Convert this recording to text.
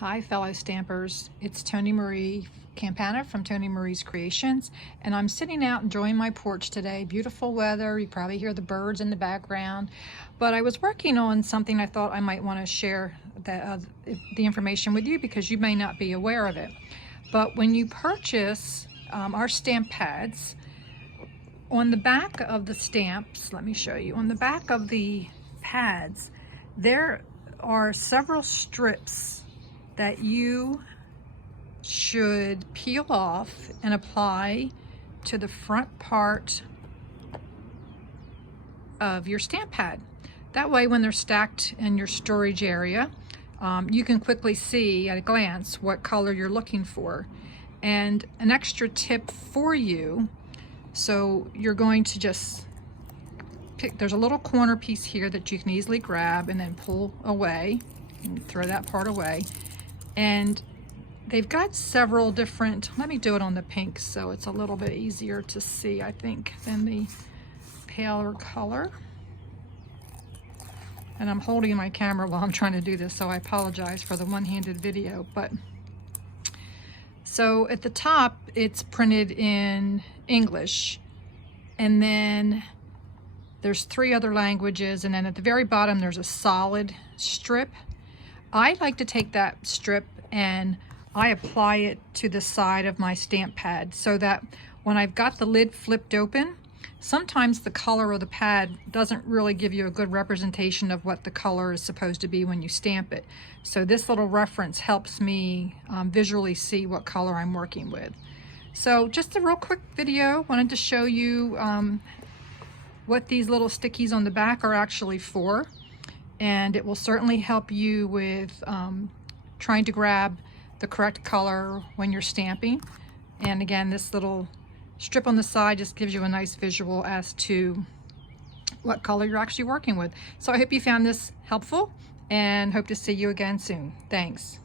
Hi fellow stampers, it's Tony Marie Campana from Tony Marie's Creations, and I'm sitting out enjoying my porch today. Beautiful weather, you probably hear the birds in the background, but I was working on something I thought I might want to share the information with you because you may not be aware of it. But when you purchase our stamp pads, on the back of the stamps, let me show you, on the back of the pads there are several strips that you should peel off and apply to the front part of your stamp pad. That way when they're stacked in your storage area, you can quickly see at a glance what color you're looking for. And an extra tip for you, so you're going to just pick, there's a little corner piece here that you can easily grab and then pull away and throw that part away. And they've got several different, let me do it on the pink so it's a little bit easier to see, I think, than the paler color. And I'm holding my camera while I'm trying to do this, so I apologize for the one-handed video. But so at the top it's printed in English, and then there's 3 other languages, and then at the very bottom there's a solid strip. I like to take that strip and I apply it to the side of my stamp pad so that when I've got the lid flipped open, sometimes the color of the pad doesn't really give you a good representation of what the color is supposed to be when you stamp it. So this little reference helps me visually see what color I'm working with. So just a real quick video, wanted to show you what these little stickies on the back are actually for. And it will certainly help you with trying to grab the correct color when you're stamping. And again, this little strip on the side just gives you a nice visual as to what color you're actually working with. So I hope you found this helpful and hope to see you again soon. Thanks.